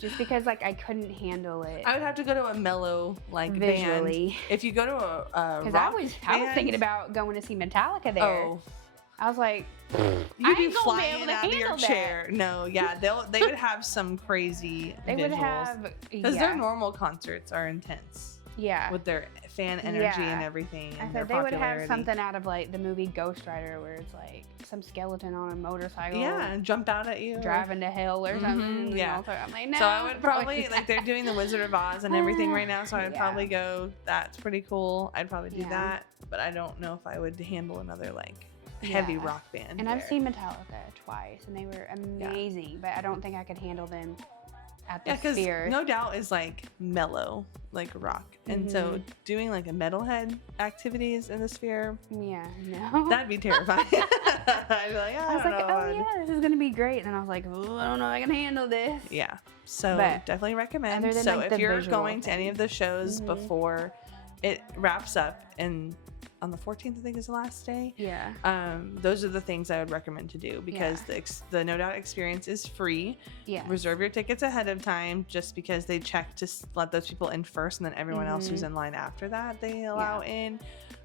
just because like I couldn't handle it. I would have to go to a mellow like Visually. band. If you go to a Because rock I was band, thinking about going to see Metallica there. Oh, I was like, you'd be ain't gonna be flying able to out of your handle that. chair. No, yeah, they would have some crazy they visuals. would have Because their normal concerts are intense yeah. with their fan energy Yeah. and everything. I And their said they would have popularity. something out of like the movie Ghost Rider where it's like some skeleton on a motorcycle. Yeah, and jump out at you. Driving to hell or something. Mhm, yeah. Also, I'm like, no. So I would probably like they're doing the Wizard of Oz and everything right now. So I'd Yeah. probably go. That's pretty cool. I'd probably do Yeah. that, but I don't know if I would handle another like heavy Yeah. rock band. And I've there. seen Metallica twice, and they were amazing. But I don't think I could handle them at the because Sphere. No Doubt is like mellow, like rock, and so Mhm. doing like a metalhead activities in the Sphere, Yeah, no. that'd be terrifying. I'd be like, I was don't like, know. oh yeah, this is gonna be great. And then I was like, oh, I don't know if I can handle this. Yeah. So But definitely recommend. other than, So like, if the you're visual going to any of the shows Mhm. before it wraps up and on the 14th, I think is the last day. Yeah. Those are the things I would recommend to do because the No Doubt experience is free. Yeah. Reserve your tickets ahead of time just because they check to let those people in first, and then everyone else who's in line after that they allow in.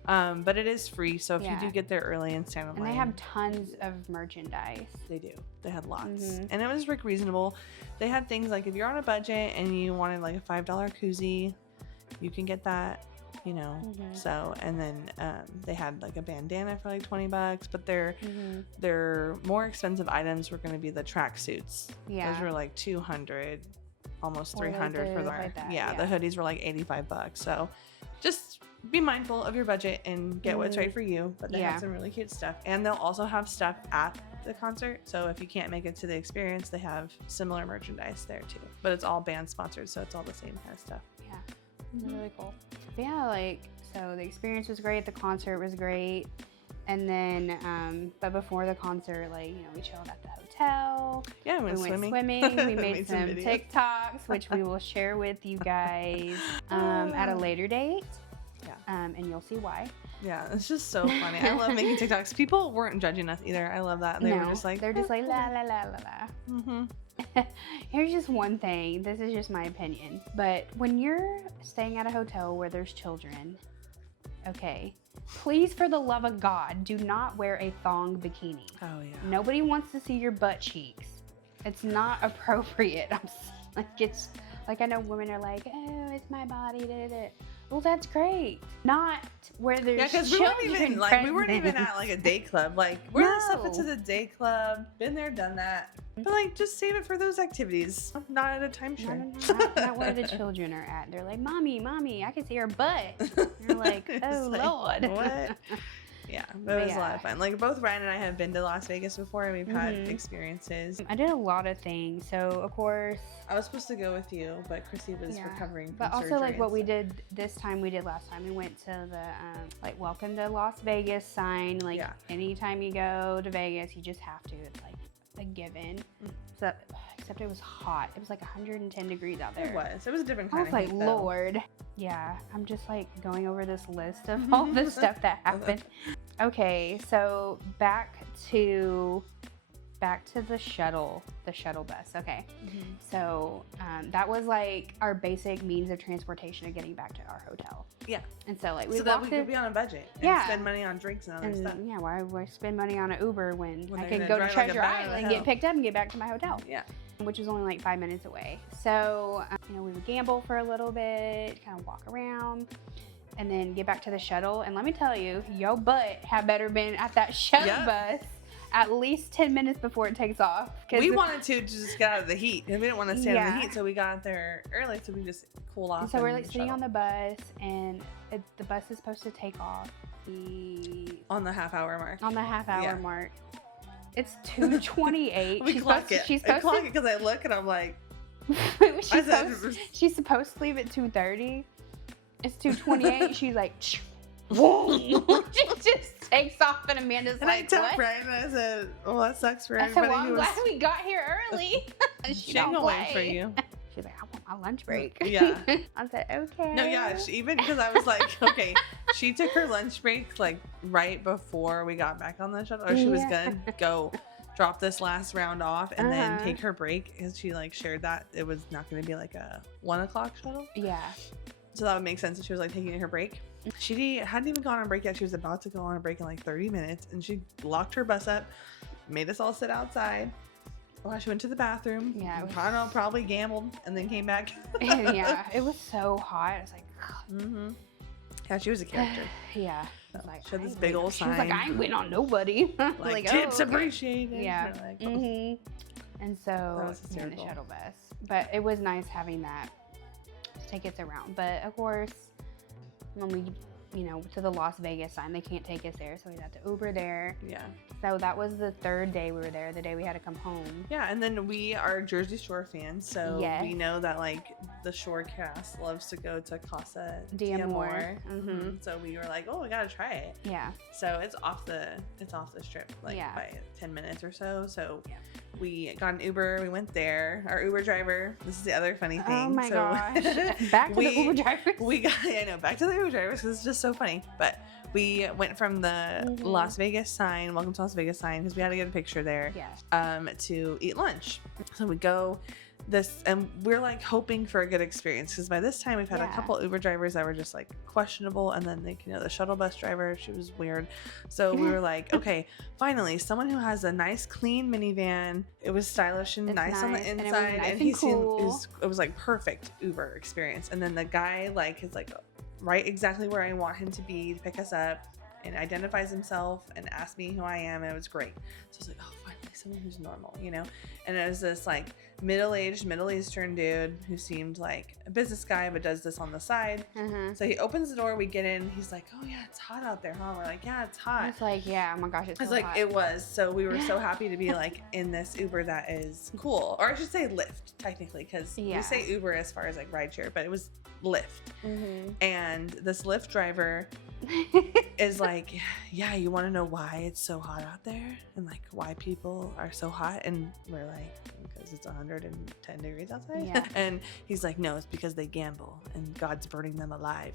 But it is free, so if you do get there early and stand in line, And they have tons of merchandise. they do. They had lots, Mhm. and it was like reasonable. They had things like if you're on a budget and you wanted like a $5 koozie, you can get that. You know, Mhm. so and then they had like a bandana for like $20, but their more expensive items were going to be the tracksuits. Yeah. Those were like 200, almost Or like 300 for the- the like that, yeah. The yeah. hoodies were like $85. So just be mindful of your budget and get what's right for you. But they Yeah. have some really cute stuff, and they'll also have stuff at the concert. So if you can't make it to the experience, they have similar merchandise there too. But it's all band sponsored, so it's all the same kind of stuff. Yeah. It was really cool. But yeah, like, so the experience was great. The concert was great. And then, but before the concert, like, you know, we chilled at the hotel. Yeah, we We went went swimming. swimming. We made some videos. TikToks, which we will share with you guys at a later date. Yeah. And you'll see why. Yeah, it's just so funny. I love making TikToks. People weren't judging us either. I love that. They were just like, they're just like la la la la la. mm-hmm. Here's just one thing. This is just my opinion. But when you're staying at a hotel where there's children, okay, please, for the love of God, do not wear a thong bikini. Oh yeah. Nobody wants to see your butt cheeks. It's not appropriate. It's like I know women are like, oh, it's my body. Da, da, da. Well, that's great. Not where there's because children we weren't even at like a day club. Like we're gonna step into the day club. Been there, done that. But like, just save it for those activities. Not at a timeshare. not where the children are at. They're like, mommy, I can see her butt. You're like, It's oh like, Lord. what? Yeah, but it was a lot of fun. Like both Ryan and I have been to Las Vegas before, and we've had experiences. I did a lot of things. So of course, I was supposed to go with you, but Chrissy was recovering from but also surgery like what and we stuff. did this time, we did last time. We went to the like welcome to Las Vegas sign. Like anytime you go to Vegas, you just have to. It's like a given. So, except it was hot. It was like 110 degrees out there. It was a different I kind was of like, heat, though. Lord. Yeah, I'm just like going over this list of all the stuff that happened. Okay, so back to the shuttle bus. Okay, so that was like our basic means of transportation of getting back to our hotel. Yeah, and so like we so that walked we could be on a budget. And spend money on drinks and other stuff. Yeah, why spend money on an Uber when I they're could gonna go to drive like a Treasure bat out of Island, hell. get picked up, and get back to my hotel. Yeah. Which was only like 5 minutes away. So, you know, we would gamble for a little bit, kind of walk around, and then get back to the shuttle. And let me tell you, your butt had better been at that shuttle bus at least 10 minutes before it takes off. We wanted to just get out of the heat, and we didn't want to stand in the heat, so we got there early so we just cool off. So we're like sitting on the bus, and the bus is supposed to take off on the half-hour mark. On the half-hour mark. It's 2:28. We clock it. She's I supposed clock it because I look and I'm like, she's supposed to leave at 2:30. It's 2:28. She's like, whoa. She just takes off, and Amanda's and like, I tapped what? Brian and I said, well, that sucks for I said, everybody. well, I'm glad we got here early. She don't wait for you. She's like, I want my lunch break. Yeah. I said, okay. No, yeah, even because I was like, okay, she took her lunch break like right before we got back on the shuttle, or she was gonna go drop this last round off and then take her break, because she like shared that it was not gonna be like a 1 o'clock shuttle. Yeah. So that would make sense that she was like taking her break. She hadn't even gone on break yet. She was about to go on a break in like 30 minutes, and she locked her bus up, made us all sit outside. Well, she went to the bathroom. Yeah. I don't know, probably gambled and then came back. Yeah, it was so hot. I was like, mm-hmm. Yeah, she was a character. Yeah. So, Like, she had this big old she sign. was like, I ain't waiting on nobody. Like, tips appreciated. Yeah. Like, And so, was we're in the hysterical. shuttle bus. But it was nice having that to take us around. But of course, when we, to the Las Vegas sign, they can't take us there. So we had to Uber there. Yeah. So that was the third day we were there, the day we had to come home. Yeah, and then we are Jersey Shore fans, so Yes. we know that like the Shore cast loves to go to Casa D'Amore. d'Amore. So we were like, oh, we gotta try it. Yeah. So it's off the strip, like by 10 minutes or so. So we got an Uber. We went there. Our Uber driver. This is the other funny thing. Oh my so gosh! Back to the Uber drivers. We got, I know, back to the Uber drivers because it's just so funny. But we went from the Las Vegas sign, welcome to Las Vegas sign, because we had to get a picture there. Yeah. To eat lunch. So we go. And we're like hoping for a good experience, because by this time we've had a couple Uber drivers that were just like questionable, and then like the shuttle bus driver, she was weird. So we were like, okay, finally someone who has a nice clean minivan. It was stylish and nice on the inside, and he seemed it was like perfect Uber experience. And then the guy like is like right exactly where I want him to be to pick us up, and identifies himself and asked me who I am, and it was great. So I was like, oh, finally someone who's normal, And it was this like middle-aged Middle Eastern dude who seemed like a business guy but does this on the side. So he opens the door, we get in, he's like, oh yeah, it's hot out there, huh? We're like, yeah, it's hot. It's like, yeah, oh my gosh, it's so like hot. It was. So we were so happy to be like in this Uber that is cool, or I should say Lyft technically, because we say Uber as far as like rideshare, but it was Lyft. And this Lyft driver is like, yeah, you want to know why it's so hot out there, and like why people are so hot? And we're like, because it's 110 degrees outside. Yeah. And he's like, no, it's because they gamble and God's burning them alive.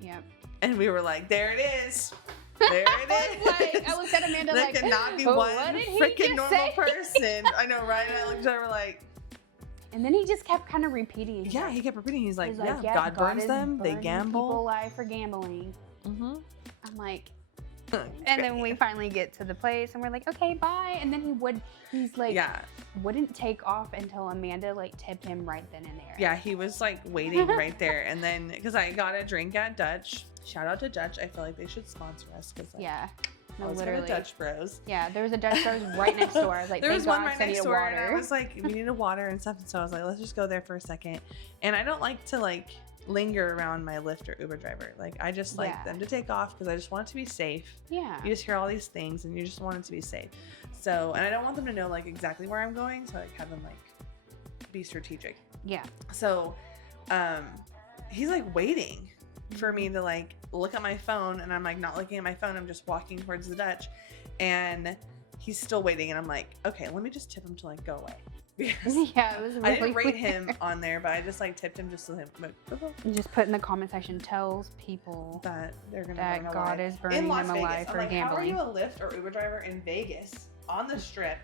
Yep. And we were like, there it is. There it is. I looked at Amanda there like, cannot be what one did he freaking just normal say? person. I know, Ryan and I looked at her like, and then he just kept kind of repeating. Yeah, he kept repeating. He's like, yeah, God burns is them. They burning gamble. People alive for gambling. I'm like, and then we Yeah. finally get to the place, and we're like, okay, bye. And then he's like, wouldn't take off until Amanda like tipped him right then and there. Yeah, he was like waiting right there. And then, because I got a drink at Dutch. Shout out to Dutch. I feel like they should sponsor us, because like, no, I was literally. Dutch Bros. Yeah, there was a Dutch Bros right next door. I was like, there was thank one God, right 'cause I next need door, water. and I was like, we needed water and stuff. And so I was like, let's just go there for a second. And I don't like to like linger around my Lyft or Uber driver. Like, I just like them to take off, because I just want it to be safe. Yeah. You just hear all these things and you just want it to be safe. So, and I don't want them to know like exactly where I'm going, so I like have them like be strategic. Yeah. So he's like waiting for me to like look at my phone, and I'm like not looking at my phone, I'm just walking towards the Dutch, and he's still waiting, and I'm like, okay, let me just tip him to like go away. Because Yeah, it was really I didn't rate weird. him on there, but I just like tipped him just so him You just put in the comment section, tells people that they're gonna that burn God alive. is burning In Las them Vegas. alive I'm for like, gambling. how are you a Lyft or Uber driver in Vegas on the strip?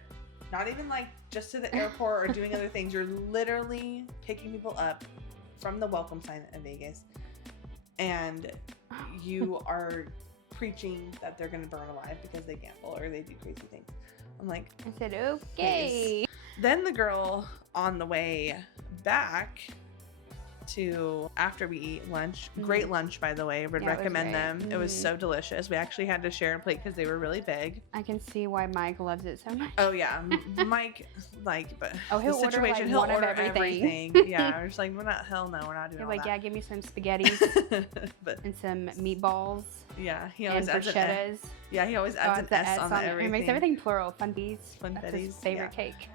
Not even like just to the airport or doing other things. You're literally picking people up from the welcome sign in Vegas, and you are preaching that they're gonna burn alive because they gamble or they do crazy things. I'm like, I said, okay. then the girl on the way back to after we eat lunch, great lunch, by the way, would Yeah, it was recommend great. them. It was so delicious. We actually had to share a plate because they were really big. I can see why Mike loves it so much. Oh yeah, Mike, like, but Oh, he'll the order, situation, like, he'll one of order everything. Yeah, we're just like, we're not, hell no, we're not doing You're all like, that. yeah, give me some spaghettis But and some meatballs. Yeah, he and always adds an S. bruschettas. Yeah, he always adds an the S on it. everything. He makes everything plural. Funfettis. That's his Funfettis, favorite cake.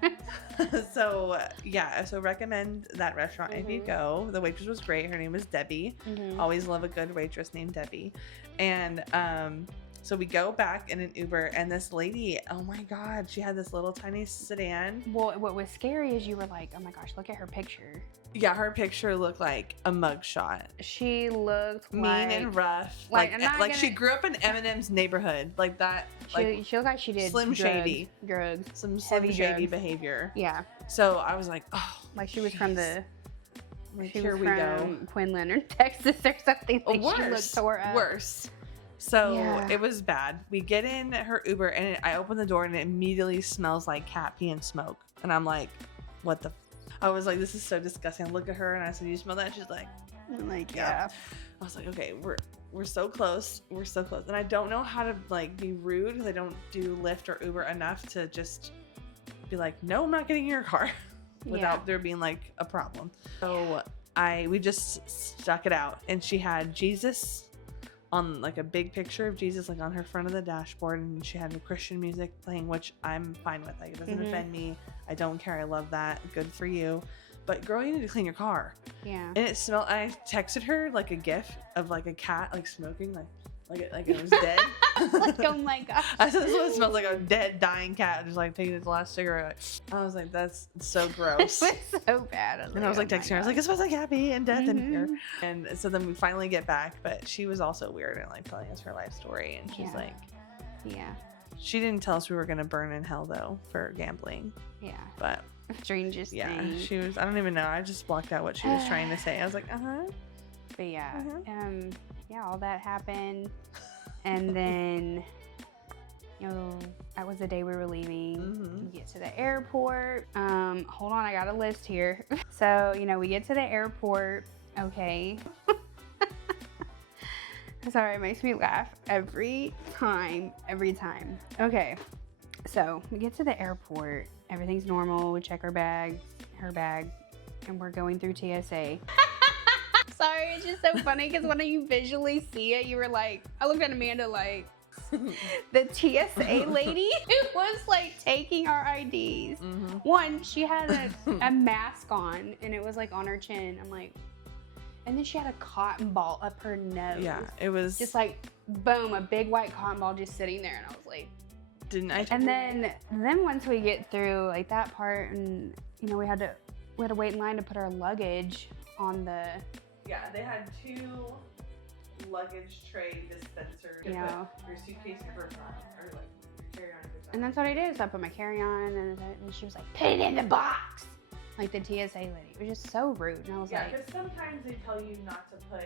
So recommend that restaurant if you go. The waitress was great. Her name was Debbie. Always love a good waitress named Debbie. And so we go back in an Uber, and this lady, oh my God, she had this little tiny sedan. Well, what was scary is you were like, oh my gosh, look at her picture. Yeah, her picture looked like a mugshot. She looked mean like, and rough. like She grew up in Eminem's neighborhood. Like that. She looked like she did Slim Shady drugs. Some Slim Shady behavior. Yeah. So I was like, oh. Like she was from the. Like, she here was we from go. Quinlan or Texas or something. Like Worse. She looked tore up. Worse. So Yeah. it was bad. We get in her Uber, and I open the door, and it immediately smells like cat pee and smoke. And I'm like, what the? I was like, this is so disgusting. I look at her, and I said, you smell that? She's like, I'm like, yeah. I was like, okay, we're so close. We're so close. And I don't know how to like be rude because I don't do Lyft or Uber enough to just be like, no, I'm not getting in your car without there being like a problem. So we just stuck it out, and she had Jesus on like a big picture of Jesus like on her front of the dashboard, and she had Christian music playing, which I'm fine with. Like, it doesn't offend me. I don't care. I love that. Good for you. But girl, you need to clean your car. Yeah. And it smelled. I texted her like a gif of like a cat like smoking like it was dead. Like, oh my gosh. I said, this is what it smells like, a dead dying cat just like taking its last cigarette. I was like, that's so gross. It was so bad. I was like oh texting her. I was like, it smells like happy and death in here. Mhm. And so then we finally get back, but she was also weird and like telling us her life story. And she's like, yeah. she didn't tell us we were gonna burn in hell though for gambling. Yeah. But Strangest thing. she was. I don't even know. I just blocked out what she was trying to say. I was like, But yeah, all that happened, and then that was the day we were leaving. We get to the airport. Hold on, I got a list here. So we get to the airport. Okay. Sorry, it makes me laugh every time. Okay, so we get to the airport. Everything's normal. We check her bag, and we're going through TSA. Sorry, it's just so funny because when you visually see it, you were like, I looked at Amanda like, the TSA lady who was like taking our IDs. One, she had a mask on, and it was like on her chin. I'm like, and then she had a cotton ball up her nose. yeah, it was just like, boom, a big white cotton ball just sitting there, and I was like, didn't I? And then once we get through like that part, and we had to wait in line to put our luggage on the. Yeah, they had 2 luggage tray dispensers. To put your suitcase in your person or like your carry-on. And that's what I did. So I put my carry-on, and she was like, "Put it in the box." Like the TSA lady. It was just so rude, and I was like, because sometimes they tell you not to put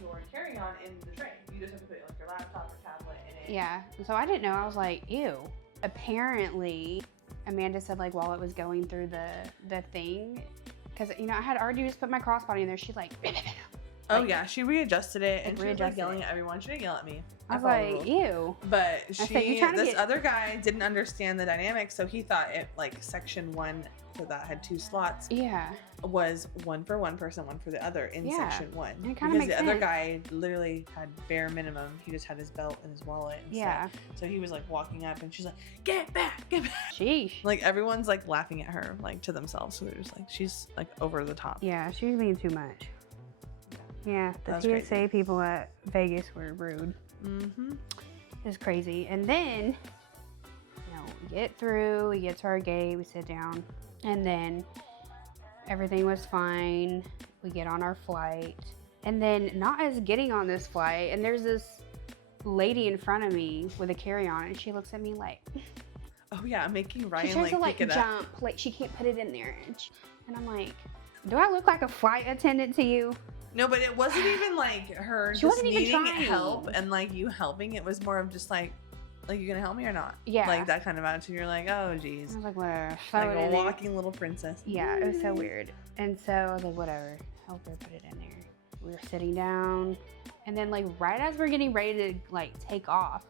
your carry-on in the tray. You just have to put like your laptop or tablet in it. Yeah. So I didn't know. I was like, ew. Apparently, Amanda said like while it was going through the thing, because I had already just put my crossbody in there. She's like, oh yeah, she readjusted it, and she was like readjusted yelling at everyone. She didn't yell at me. I was like, ew. But this get... other guy didn't understand the dynamics, so he thought it like section 1, so that had 2 slots. Yeah. Was one for one person, one for the other in section 1. And it because kind of makes the sense. other guy literally had bare minimum. He just had his belt and his wallet. And stuff. So he was like walking up, and she's like, "Get back, get back!" Sheesh. Like everyone's like laughing at her, like to themselves. So they're just like, she's like over the top. Yeah, she was being too much. Yeah, the TSA crazy. people at Vegas were rude. It was crazy. And then, we get through, we get to our gate, we sit down, and then everything was fine. We get on our flight. And then, not as getting on this flight, and there's this lady in front of me with a carry-on, and she looks at me like, oh yeah, making Ryan she tries to pick it jump, up. like she can't put it in there. And I'm like, do I look like a flight attendant to you? No, but it wasn't even like her She just wasn't even needing trying. help and like you helping. It was more of just like you gonna help me or not? Yeah. Like that kind of attitude. You're like, oh geez. I was like, whatever. Like a walking little princess. Yeah, it was so weird. And so I was like, whatever. Help her put it in there. We were sitting down, and then like right as we're getting ready to like take off,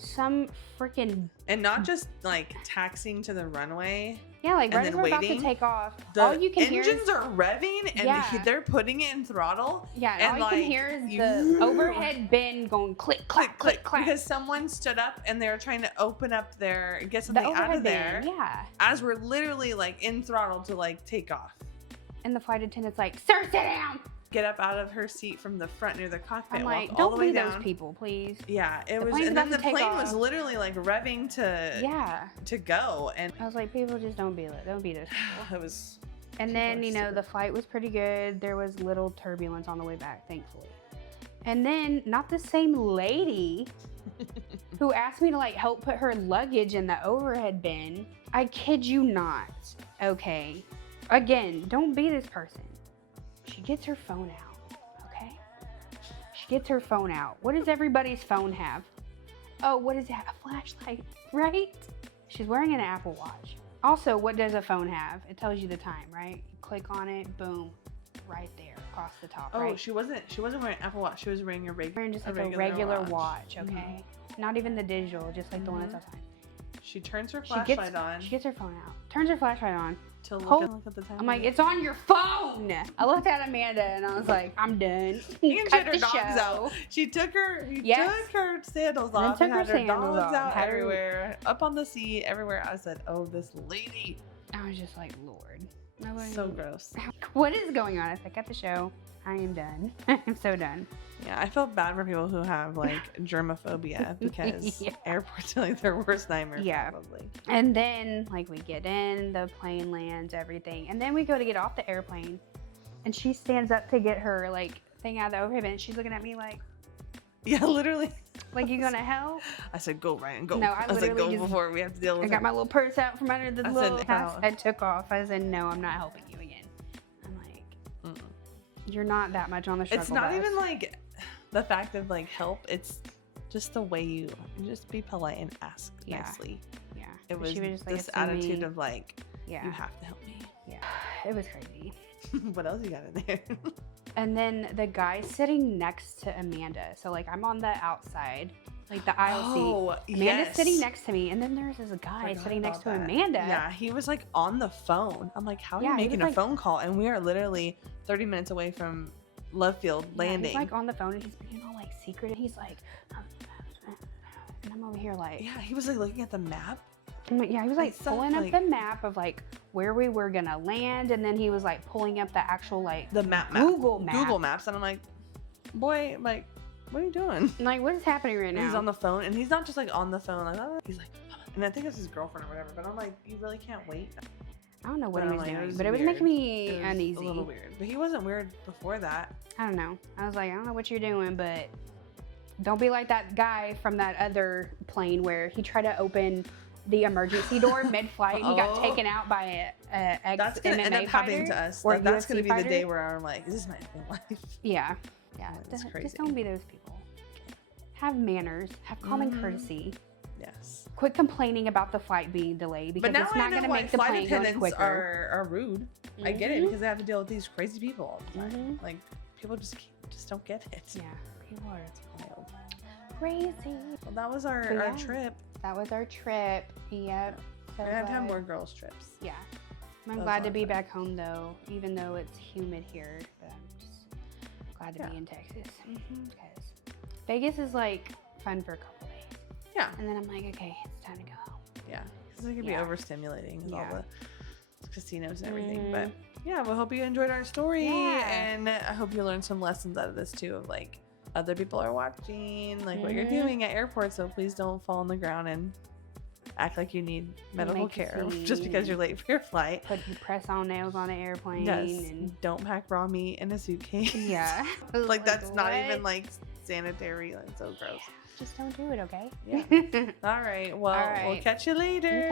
some freaking, And not just like taxiing to the runway. yeah, like And right as then we're about to waiting. take off, The all you can hear engines is, are revving and Yeah. they're putting it in throttle. yeah, and and all you can like, hear is you- the overhead bin going click, clack, click, clack. Because someone stood up and they were trying to open up get The something out overhead of there. bin, yeah. As we're literally like in throttle to like take off. And the flight attendant's like, sir, sit down. Get up out of her seat from the front near the cockpit. I'm walk like, all don't the way be down. those people, please. Yeah, it The was, plane's and then about the to take plane was off. literally like revving Yeah. to go, and I was like, people just don't be those people. it was. And People then, are you know, stupid. the flight was pretty good. There was little turbulence on the way back, thankfully. And then, not the same lady who asked me to like help put her luggage in the overhead bin. I kid you not. Okay. Again, don't be this person. She gets her phone out. Okay? She gets her phone out. What does everybody's phone have? Oh, what is that? A flashlight, right? She's wearing an Apple Watch. Also, what does a phone have? It tells you the time, right? You click on it, boom, right there across the top, Oh, right? she wasn't wearing Apple Watch. She was wearing a Wearing just like a regular watch, okay? Not even the digital, just like the one that's outside. She turns her She flashlight on She gets her phone out, turns her flashlight on. to Hold- look at the time. I'm like, it's on your phone. I looked at Amanda and I was like, I'm done. and she Cut had her the dogs show. out. She took her Yes. took her sandals And then off took and her had her sandals dogs off, out had her- everywhere, up on the seat, everywhere. I said, "Oh, this lady, I was just like, Lord. Nobody. so gross." What is going on? I said, cut the show. I am done. I'm so done. Yeah, I felt bad for people who have like germophobia because Yeah. airports are like their worst nightmare. Yeah. Probably. And then, like, we get in, the plane lands, everything. And then we go to get off the airplane. And she stands up to get her, like, thing out of the overhead bin. She's looking at me Yeah, literally. like, you gonna help? I said, "Go, Ryan, go." No, I said, literally "Go just- before we have to deal with I it." got my little purse out from under the I little said, house. no. I took off. I said, no, I'm not helping you again. I'm like, Mm-mm. you're not that much on the struggle It's not bus. even like the fact of like help. It's just the way you just be polite and ask Yeah. nicely. Yeah. It But was she just like, this assuming- attitude of like, yeah. you have to help me. Yeah. It was crazy. What else you got in there? And then the guy sitting next to Amanda. So, like, I'm on the outside, like the aisle seat. Amanda's yes. sitting next to me, and then there's this guy Forgot sitting next to about that. Amanda. Yeah, he was like on the phone. I'm like, how are Yeah, you he making was, a like- phone call? And we are literally 30 minutes away from Love Field Yeah, landing. he's like on the phone, and he's being all like secret. And he's like, and I'm over here like, yeah, he was like looking at the map. I'm like, yeah, he was like stuff, pulling up like- the map of like where we were gonna land, and then he was like pulling up the actual like The map. Google map. Google Maps. And I'm like, boy, like, what are you doing? I'm like, what is happening right And now? he's on the phone, and he's not just like on the phone. Like, "Oh," he's like, and I think it's his girlfriend or whatever. But I'm like, you really can't wait. I don't know what But he I'm was like, it doing, was but it was weird. making me It was uneasy. A little weird, but he wasn't weird before that. I don't know. I was like, I don't know what you're doing, but don't be like that guy from that other plane where he tried to open the emergency door mid-flight and he got Oh. taken out by a That's gonna ex-MMA end up happening fighter to us. or Like, that's gonna UFC be the fighter. day where I'm like, this is my life. Yeah. Yeah. That's Just crazy. don't be those people. Have manners. Have common Mhm. courtesy. Yes. Quit complaining about the flight being delayed because But now it's I not know going to why make the flight plane go any attendants quicker. are rude. I get it Mhm. because they have to deal with these crazy people all the time. Mhm. Like, people just don't get it. Yeah. People are It's wild. crazy. Well, that was our So, yeah. trip. That was our trip. Yep. So We're gonna have to have glad- more girls' trips. Yeah. I'm That's glad a to lot be of fun. back home though, even though it's humid here. But I'm just glad to Yeah. be in Texas. Mhm. Because Vegas is like fun for a couple days. Yeah. And then I'm like, okay, it's time to go home. Yeah. Because it can Yeah. be overstimulating with Yeah. all the casinos and everything. Mhm. But yeah, we hope you enjoyed our story. Yeah. And I hope you learned some lessons out of this too of like other people are watching, like what you're Mhm. doing at airports. So please don't fall on the ground and act like you need medical Make a care scene. just because you're late for your flight. Put press on nails on an airplane Yes. and Don't pack raw meat in a suitcase. yeah. Like that's not even what? like sanitary. Like so gross. Just don't do it, okay? Yeah. All right. Well, All right. we'll catch you later.